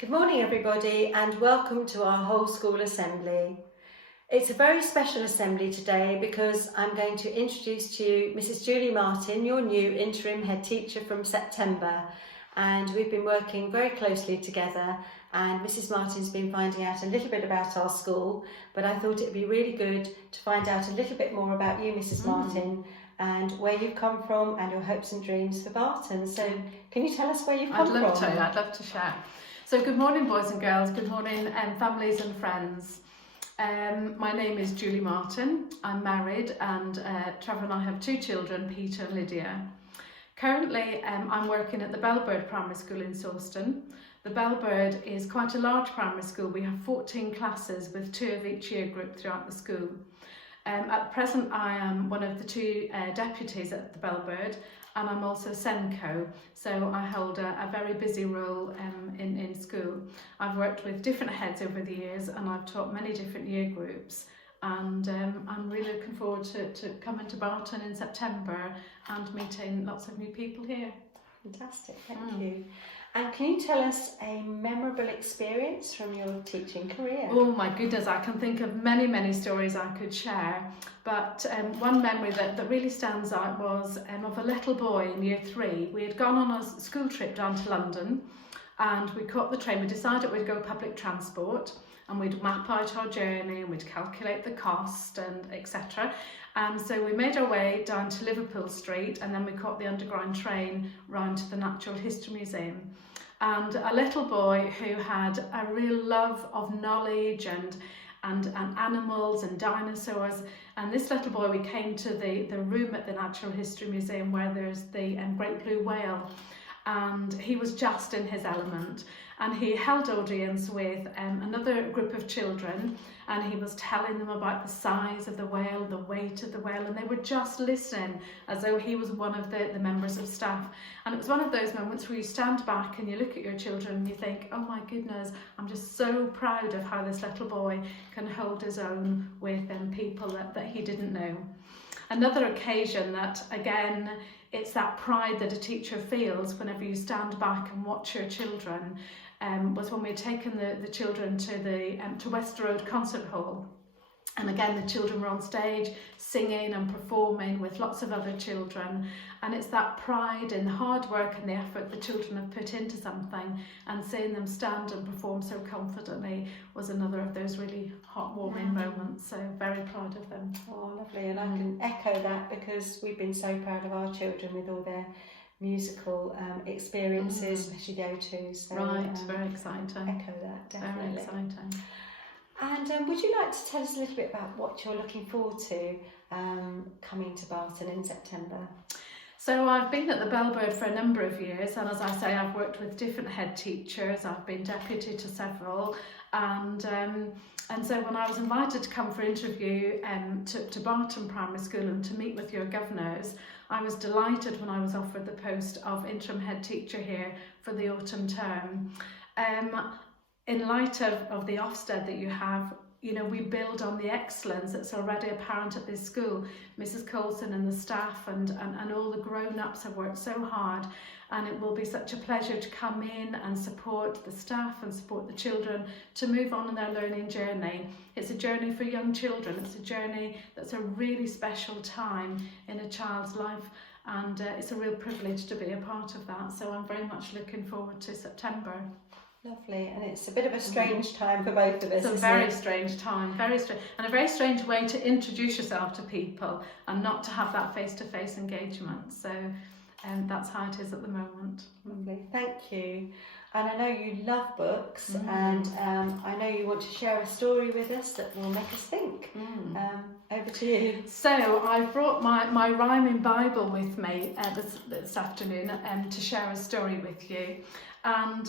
Good morning everybody and welcome to our whole school assembly. It's a very special assembly today because I'm going to introduce to you Mrs. Julie Martin, your new interim head teacher from September, and we've been working very closely together, and Mrs. Martin's been finding out a little bit about our school, but I thought it'd be really good to find out a little bit more about you, Mrs. Martin, and where you've come from and your hopes and dreams for Barton. So can you tell us where you've come from? I'd love to share. So good morning boys and girls, good morning families and friends. My name is Julie Martin, I'm married, and Trevor and I have two children, Peter and Lydia. Currently I'm working at the Bellbird Primary School in Sawston. The Bellbird is quite a large primary school. We have 14 classes with 2 of each year group throughout the school. At present I am one of the 2 deputies at the Bellbird, and I'm also SENCO, so I hold a very busy role in school. I've worked with different heads over the years and I've taught many different year groups, and I'm really looking forward to coming to Barton in September and meeting lots of new people here. Fantastic, thank you. And can you tell us a memorable experience from your teaching career? Oh my goodness, I can think of many stories I could share, but one memory that really stands out was of a little boy in year 3. We had gone on a school trip down to London and we caught the train. We decided we'd go public transport and we'd map out our journey and we'd calculate the cost and etc. And so we made our way down to Liverpool Street, and then we caught the underground train round to the Natural History Museum. And a little boy who had a real love of knowledge and animals and dinosaurs. And this little boy, we came to the room at the Natural History Museum where there's the great blue whale, and he was just in his element. And he held audience with another group of children, and he was telling them about the size of the whale, the weight of the whale, and they were just listening as though he was one of the members of staff. And it was one of those moments where you stand back and you look at your children and you think, oh my goodness, I'm just so proud of how this little boy can hold his own with people that he didn't know. Another occasion that, again, it's that pride that a teacher feels whenever you stand back and watch your children, was when we had taken the children to West Road Concert Hall. And again, the children were on stage singing and performing with lots of other children. And it's that pride in the hard work and the effort the children have put into something, and seeing them stand and perform so confidently was another of those really heartwarming moments. So very proud of them. Oh, lovely. And I can echo that because we've been so proud of our children with all their musical experiences, especially O2s. So, right, very exciting. Echo that, definitely. Very exciting. And would you like to tell us a little bit about what you're looking forward to coming to Barton in September? So I've been at the Bellbird for a number of years, and as I say, I've worked with different head teachers. I've been deputy to several, and so when I was invited to come for interview to Barton Primary School and to meet with your governors, I was delighted when I was offered the post of interim head teacher here for the autumn term. In light of the Ofsted that you have, you know, we build on the excellence that's already apparent at this school. Mrs. Coulson and the staff and all the grown-ups have worked so hard, and it will be such a pleasure to come in and support the staff and support the children to move on in their learning journey. It's a journey for young children. It's a journey that's a really special time in a child's life, and it's a real privilege to be a part of that. So I'm very much looking forward to September. Lovely, and it's a bit of a strange time for both of us. It's a very strange time, very strange, and a very strange way to introduce yourself to people and not to have that face-to-face engagement. So that's how it is at the moment. Lovely, thank you. And I know you love books, and I know you want to share a story with us that will make us think. Over to you. So I've brought my rhyming Bible with me this afternoon to share a story with you. And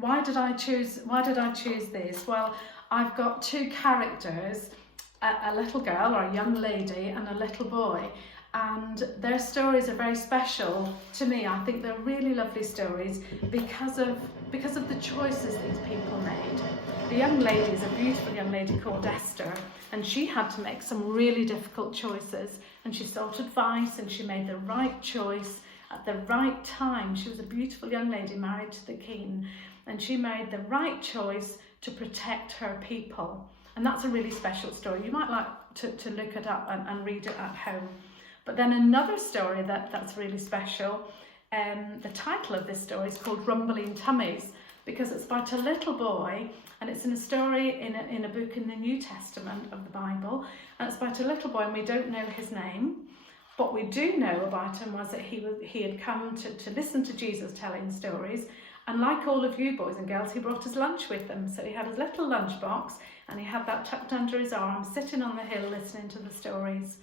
why did I choose this? Well, I've got 2 characters, a little girl or a young lady and a little boy, and their stories are very special to me. I think they're really lovely stories because of the choices these people made. The young lady is a beautiful young lady called Esther, and she had to make some really difficult choices, and she sought advice and she made the right choice at the right time. She was a beautiful young lady married to the king, and she made the right choice to protect her people. And that's a really special story. You might like to look it up and read it at home. But then another story that's really special, the title of this story is called Rumbling Tummies, because it's about a little boy, and it's in a story in a book in the New Testament of the Bible, and it's about a little boy, and we don't know his name. What we do know about him was that he had come to listen to Jesus telling stories, and like all of you boys and girls, he brought his lunch with him. So he had his little lunch box, and he had that tucked under his arm, sitting on the hill listening to the stories.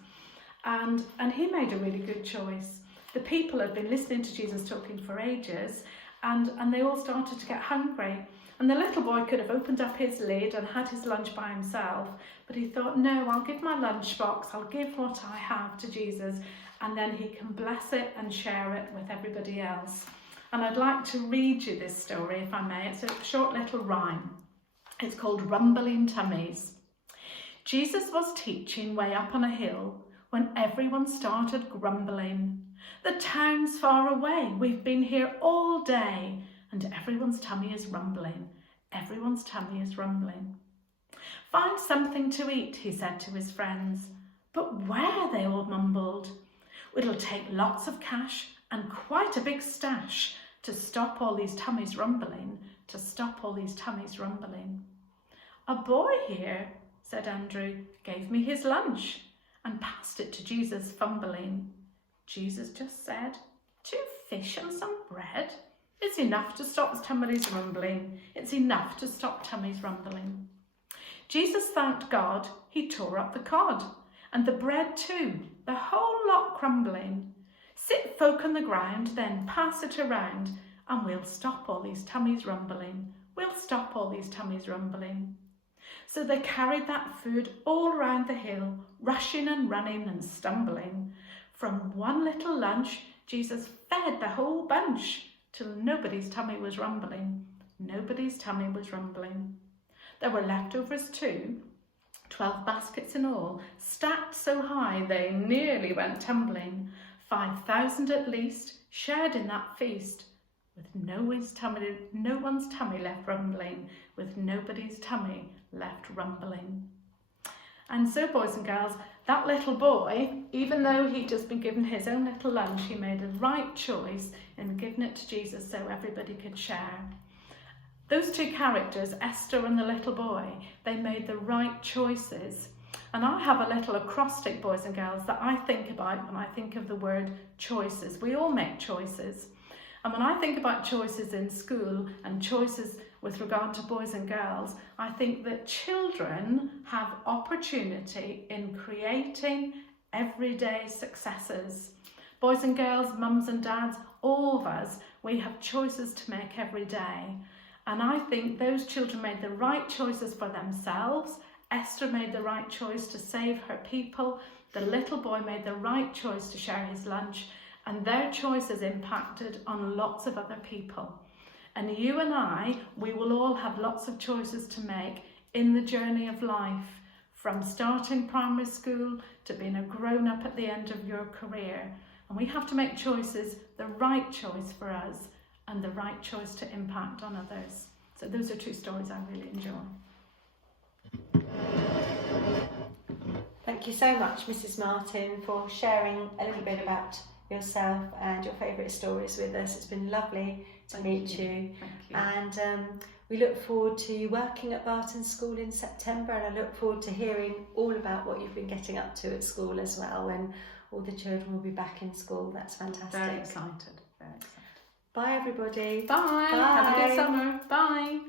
And he made a really good choice. The people had been listening to Jesus talking for ages, and they all started to get hungry. And the little boy could have opened up his lid and had his lunch by himself, but he thought, no, I'll give my lunch box, I'll give what I have to Jesus, and then he can bless it and share it with everybody else. And I'd like to read you this story, if I may. It's a short little rhyme. It's called Rumbling Tummies. Jesus was teaching way up on a hill when everyone started grumbling. The town's far away, we've been here all day, and everyone's tummy is rumbling. Everyone's tummy is rumbling. Find something to eat, he said to his friends. But where, they all mumbled. It'll take lots of cash and quite a big stash to stop all these tummies rumbling, to stop all these tummies rumbling. A boy here, said Andrew, gave me his lunch and passed it to Jesus, fumbling. Jesus just said, 2 fish and some bread. It's enough to stop tummies rumbling. It's enough to stop tummies rumbling. Jesus thanked God. He tore up the cod and the bread too, the whole lot crumbling. Sit folk on the ground, then pass it around, and we'll stop all these tummies rumbling. We'll stop all these tummies rumbling. So they carried that food all around the hill, rushing and running and stumbling. From one little lunch, Jesus fed the whole bunch, till nobody's tummy was rumbling. Nobody's tummy was rumbling. There were leftovers too, 12 baskets in all, stacked so high they nearly went tumbling. 5,000 at least shared in that feast, with no one's tummy left rumbling, with nobody's tummy left rumbling. And so, boys and girls, that little boy, even though he'd just been given his own little lunch, he made a right choice in giving it to Jesus so everybody could share. Those 2 characters, Esther and the little boy, they made the right choices. And I have a little acrostic, boys and girls, that I think about when I think of the word choices. We all make choices. And when I think about choices in school and choices with regard to boys and girls, I think that children have opportunity in creating everyday successes. Boys and girls, mums and dads, all of us, we have choices to make every day. And I think those children made the right choices for themselves. Esther made the right choice to save her people. The little boy made the right choice to share his lunch. And their choices impacted on lots of other people. And you and I, we will all have lots of choices to make in the journey of life, from starting primary school to being a grown-up at the end of your career. And we have to make choices, the right choice for us, and the right choice to impact on others. So those are 2 stories I really enjoy. Thank you so much, Mrs. Martin, for sharing a little bit about yourself and your favourite stories with us. It's been lovely to meet you. Thank you. And we look forward to working at Barton School in September, and I look forward to hearing all about what you've been getting up to at school as well, when all the children will be back in school. That's fantastic. Very excited. Very excited. Bye everybody. Bye. Bye. Have a good summer. Bye.